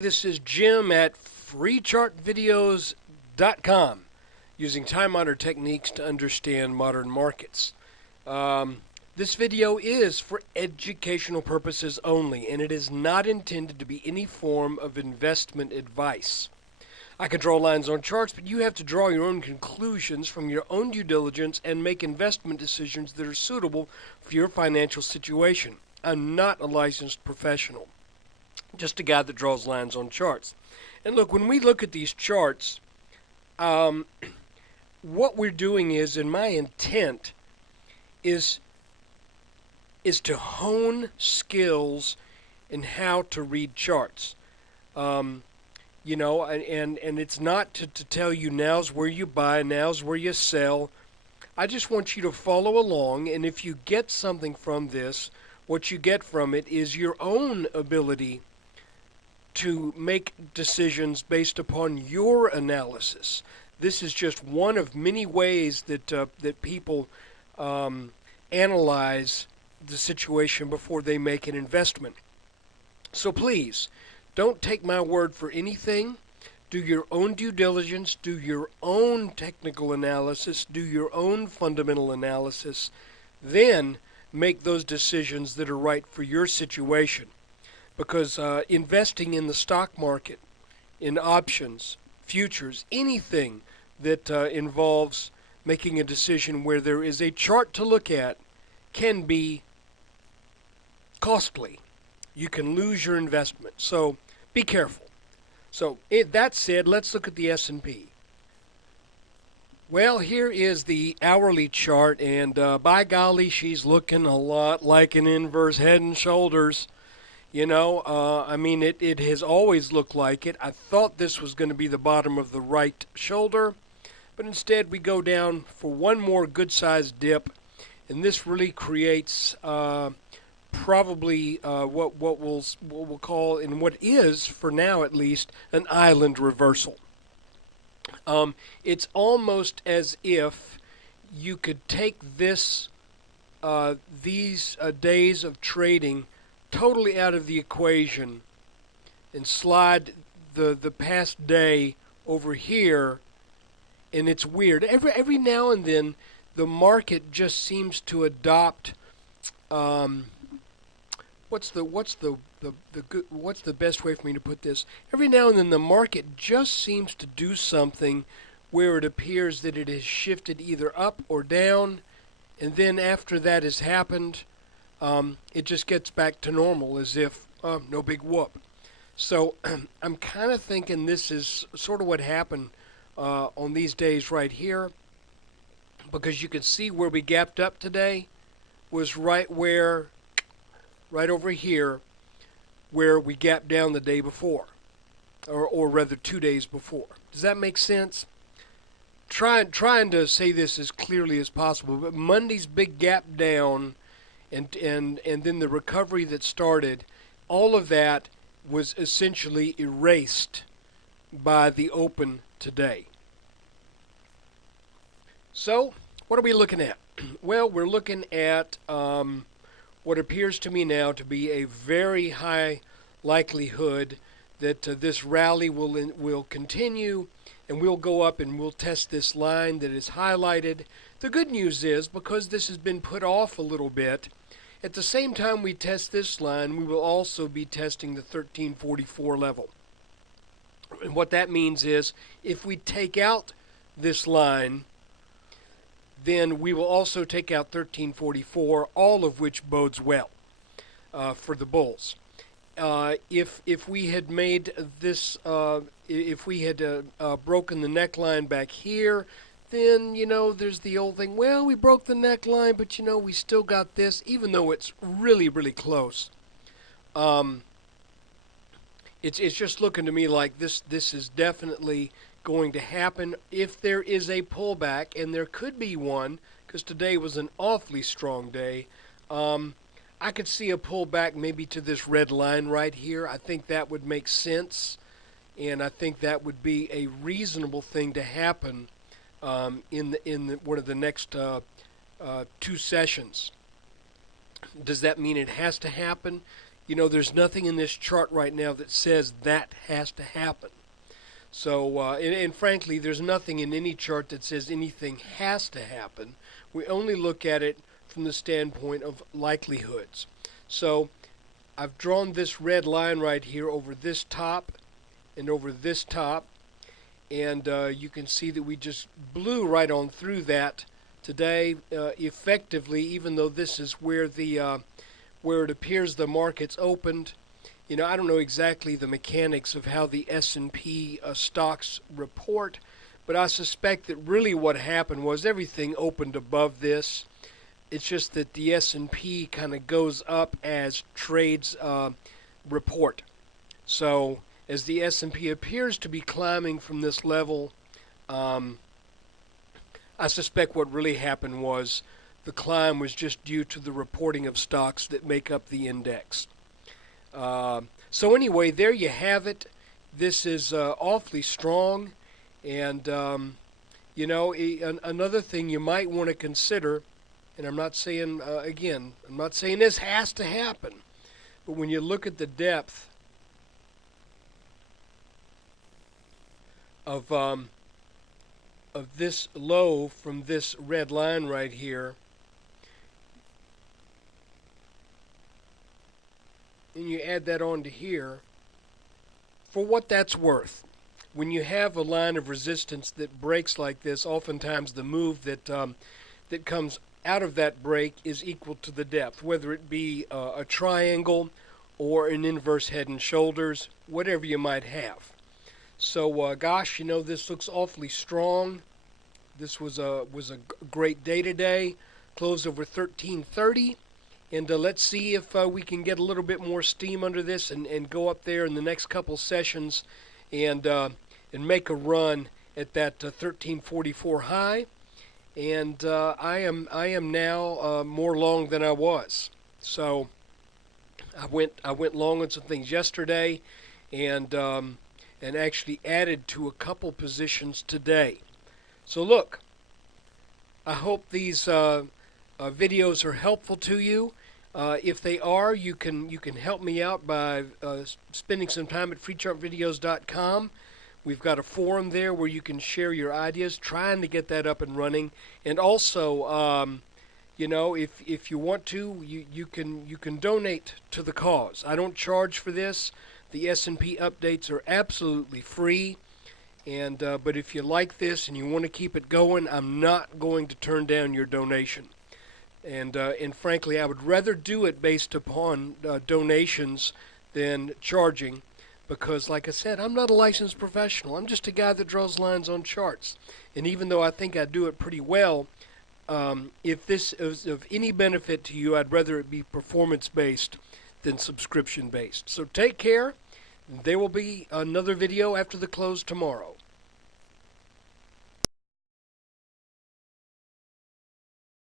This is Jim at freechartvideos.com, using time-honored techniques to understand modern markets. This video is for educational purposes only, and it is not intended to be any form of investment advice. I can draw lines on charts, but you have to draw your own conclusions from your own due diligence and make investment decisions that are suitable for your financial situation. I'm not a licensed professional, just a guy that draws lines on charts. And look, when we look at these charts, what we're doing is, and my intent is to hone skills in how to read charts. And it's not to tell you now's where you buy, now's where you sell. I just want you to follow along, and if you get something from this, what you get from it is your own ability to make decisions based upon your analysis. This is just one of many ways that people analyze the situation before they make an investment. So please, don't take my word for anything. Do your own due diligence, do your own technical analysis, do your own fundamental analysis, then make those decisions that are right for your situation. Because investing in the stock market, in options, futures, anything that involves making a decision where there is a chart to look at can be costly. You can lose your investment. So be careful. So that said, let's look at the S&P. Well, here is the hourly chart, and by golly, she's looking a lot like an inverse head and shoulders. It has always looked like it. I thought this was going to be the bottom of the right shoulder, but instead we go down for one more good-sized dip, and this really creates probably what we'll call, and what is, for now at least, an island reversal. It's almost as if you could take these days of trading totally out of the equation and slide the past day over here, and it's weird. Every now and then the market just seems to adopt what's the best way for me to put this? Every now and then the market just seems to do something where it appears that it has shifted either up or down, and then after that has happened, it just gets back to normal as if no big whoop. So I'm kind of thinking this is sort of what happened on these days right here, because you can see where we gapped up today was right over here where we gapped down the day before, or rather 2 days before. Does that make sense? Trying to say this as clearly as possible, but Monday's big gap down and then the recovery that started, all of that was essentially erased by the open today. So, what are we looking at? Well, we're looking at what appears to me now to be a very high likelihood that this rally will continue, and we'll go up and we'll test this line that is highlighted. The good news is, because this has been put off a little bit, at the same time we test this line, we will also be testing the 1344 level. And what that means is, if we take out this line, then we will also take out 1344, all of which bodes well for the bulls. If we had made this, if we had broken the neckline back here, then, there's the old thing, well, we broke the neckline, but, we still got this, even though it's really, really close. It's just looking to me like this is definitely going to happen if there is a pullback, and there could be one, because today was an awfully strong day. I could see a pullback maybe to this red line right here. I think that would make sense, and I think that would be a reasonable thing to happen in one of the next 2 sessions. Does that mean it has to happen? there's nothing in this chart right now that says that has to happen. So, and frankly, there's nothing in any chart that says anything has to happen. We only look at it from the standpoint of likelihoods. So, I've drawn this red line right here over this top and over this top, and you can see that we just blew right on through that today, effectively, even though this is where where it appears the market's opened. I don't know exactly the mechanics of how the S&P stocks report, but I suspect that really what happened was everything opened above this. It's just that the S&P kind of goes up as trades report. So as the S&P appears to be climbing from this level, I suspect what really happened was the climb was just due to the reporting of stocks that make up the index. So anyway, there you have it. This is awfully strong, and another thing you might want to consider, and I'm not saying I'm not saying this has to happen, but when you look at the depth of this low from this red line right here, and you add that on to here, for what that's worth, when you have a line of resistance that breaks like this, oftentimes the move that comes out of that break is equal to the depth, whether it be a triangle or an inverse head and shoulders, whatever you might have. So, gosh, this looks awfully strong. This was a great day today. Closed over 1330. And let's see if we can get a little bit more steam under this and go up there in the next couple sessions and make a run at that 1344 high. And I am now more long than I was. So I went long on some things yesterday, and actually added to a couple positions today. So look, I hope these videos are helpful to you. If they are, you can help me out by spending some time at freechartvideos.com. We've got a forum there where you can share your ideas, trying to get that up and running. And also, if you want to, you can donate to the cause. I don't charge for this. The S&P updates are absolutely free. And but if you like this and you want to keep it going, I'm not going to turn down your donation. And frankly, I would rather do it based upon donations than charging, because, like I said, I'm not a licensed professional. I'm just a guy that draws lines on charts. And even though I think I do it pretty well, if this is of any benefit to you, I'd rather it be performance-based than subscription-based. So take care. There will be another video after the close tomorrow.